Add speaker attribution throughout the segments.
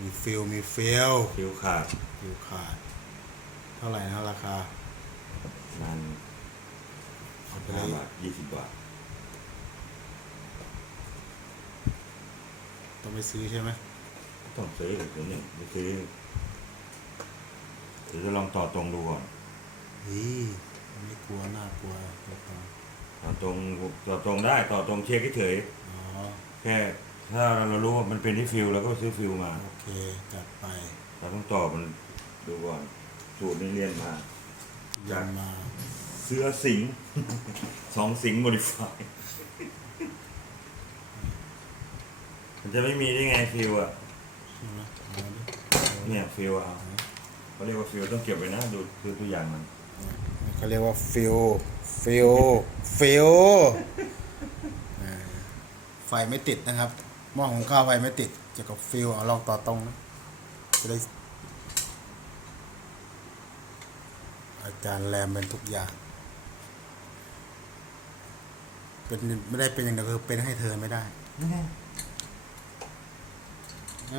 Speaker 1: มีฟิลมีฟิล
Speaker 2: ฟิวขาด
Speaker 1: ฟิลขาด เท่าไหร่นะราคา
Speaker 2: มัน
Speaker 1: เอาไป
Speaker 2: ห้า
Speaker 1: เลย
Speaker 2: บาทยี่สิบบาท
Speaker 1: ต้องไปซื้อใช่ไหม
Speaker 2: ต้องซื้อหรือนี่ไม่ซื้อเดี๋ยวจะลองต่อตรงดูก่อน
Speaker 1: นี่ไม่กลัวน่ากลัวตัวตอน
Speaker 2: ต่อตรงต่อตรงได้ต่อตรงเช็คเฉย
Speaker 1: อ๋อ
Speaker 2: ๆแค่ ถ้าเรารู้ว่ามันเป็นที่ฟิวเราก็ซื้อฟิวมา
Speaker 1: โอเคจัดไป
Speaker 2: เราต้องต่อมันดูก่อนสูตรนี้เรียนมา
Speaker 1: ยังมา
Speaker 2: เสื้อสิง สองสิงโมดิฟายมันจะไม่มีได้ไงฟิวอะ
Speaker 1: ใช่ไหมเอาดิ
Speaker 2: เนี่ยฟิวอะเขาเรียกว่าฟิวต้องเก็บไว้นะดูดูตัวอย่างมัน
Speaker 1: เขาเรียกว่าฟิลฟิลฟิลอ่าไฟไม่ติดนะครับ หม้อหุงข้าวไฟไม่ติดเกี่ยวกับฟิลเอาลองต่อตรงนะจะได้ อาจารย์แรมเป็นทุกอย่าง เป็นไม่ได้เป็นอย่างเดียวคือเป็นให้เธอไม่ได้เอ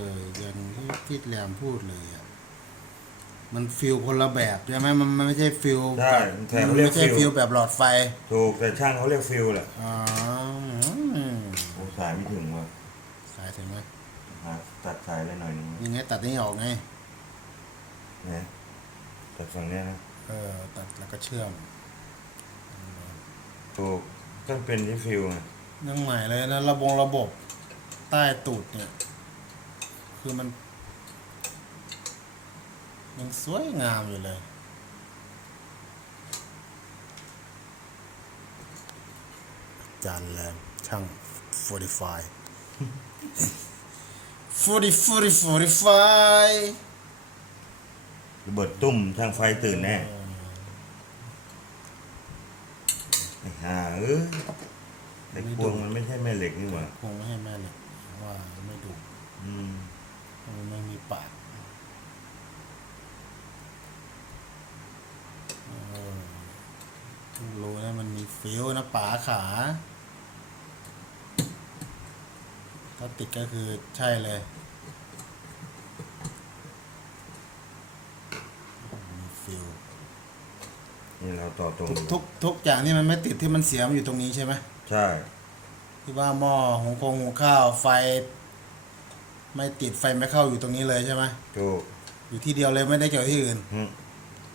Speaker 1: ออย่างที่พี่แรมพูดเลยอะมันฟิลคนละแบบใช่ไหมมันมันไม่ใช่ฟิล
Speaker 2: ใช่
Speaker 1: แบบ
Speaker 2: แต่
Speaker 1: มัน
Speaker 2: เขาเรียก
Speaker 1: ไม่ใช่
Speaker 2: ฟิ
Speaker 1: ฟิ
Speaker 2: ล
Speaker 1: ลแบบหลอดไฟ
Speaker 2: ถูกแต่ช่างเขาเรียกฟิวแหละ
Speaker 1: อ๋ออืม
Speaker 2: โอ้สายไม่ถึงว่ะ
Speaker 1: สายถึงไหม
Speaker 2: หาตัดสายเลยหน่อยนึง
Speaker 1: ยังไงตัดนี้ออกไง
Speaker 2: เนี่ยตัดฝั่งเนี้ยนะ
Speaker 1: เออตัดแล้วก็เชื่อม
Speaker 2: ถูกต้องเป็นที่ฟิวไง
Speaker 1: ยังใหม่เลยนะระบบระบบใต้ตูดเนี่ย คือมัน ยังสวยงามอยู่เลยอาจานแรมช่าง 45 40 40 45
Speaker 2: ระเบิดตุ้มทางไฟตื่นแน่ไอ้ห่าเออเหล็กพวงมันไม่ใช่แม่เหล็กนี่หว่า
Speaker 1: คงไม่ให้แม่เลยว่าไม่ดู
Speaker 2: อืม
Speaker 1: มันไม่มีปากเออเพิ่งรู้นะมันมีฟิวนะป๋าขา ถ้าติดก็คือใช่เลยมีฟิว
Speaker 2: นี่เราต่อตรง
Speaker 1: ทุกทุกทุกอย่างที่มันไม่ติดที่มันเสียมันอยู่ตรงนี้ใช่ไหม
Speaker 2: ใช่
Speaker 1: ที่ว่าหม้อหุงคงหุงข้าวไฟ ไม่ติดไฟไม่เข้าอยู่ตรงนี้เลยใช่ไหม
Speaker 2: ถูก
Speaker 1: อยู่ที่เดียวเลยไม่ได้เกี่ยวที่อื่น
Speaker 2: อืม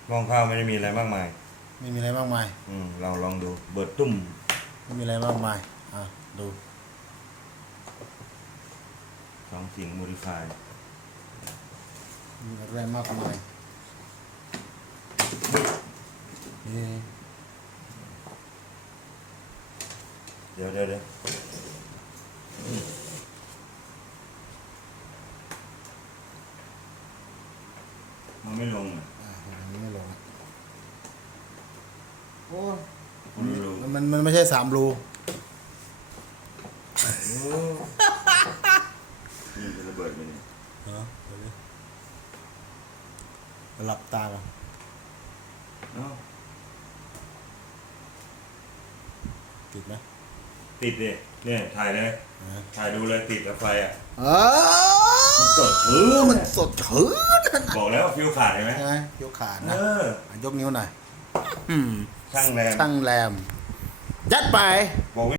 Speaker 2: มองข้าวไม่ได้มีอะไรมากมาย
Speaker 1: ไม่มีอะไรมากมาย
Speaker 2: อืมเราลองดู เบิดตุ้ม
Speaker 1: ไม่มีอะไรมากมาย อะ ดู
Speaker 2: สองสิงโมดิฟาย
Speaker 1: มีอะไรมากมายนี่
Speaker 2: เดี๋ยวเดี๋ยวเดี๋ยวมันไม่ลงอะ
Speaker 1: อะอันนี้ไม่ลงอะโอ้ย
Speaker 2: มันไม่ลง
Speaker 1: มันมันไม่ใช่สามรู
Speaker 2: นี่จะระเบิดไปเนี่ย
Speaker 1: เหรอเดี๋ยวดิหลับตาก่อน
Speaker 2: เอ้า
Speaker 1: ติดไหม
Speaker 2: ติดดิเนี่ยถ่ายเลย
Speaker 1: อะ
Speaker 2: ถ่ายดูเลยติดกับไฟอะ
Speaker 1: เออ
Speaker 2: มันสดชื่น
Speaker 1: มันสดชื่น
Speaker 2: บอกแล้วว่าฟิวขาดเห็นไหม
Speaker 1: ใช่ไหมเกี่ยวขาด
Speaker 2: เอ
Speaker 1: นะ
Speaker 2: อ
Speaker 1: อะยกนิ้วหน่อยอืม
Speaker 2: ช่างแรง
Speaker 1: ช่างแรมยัดไป
Speaker 2: บอกไม่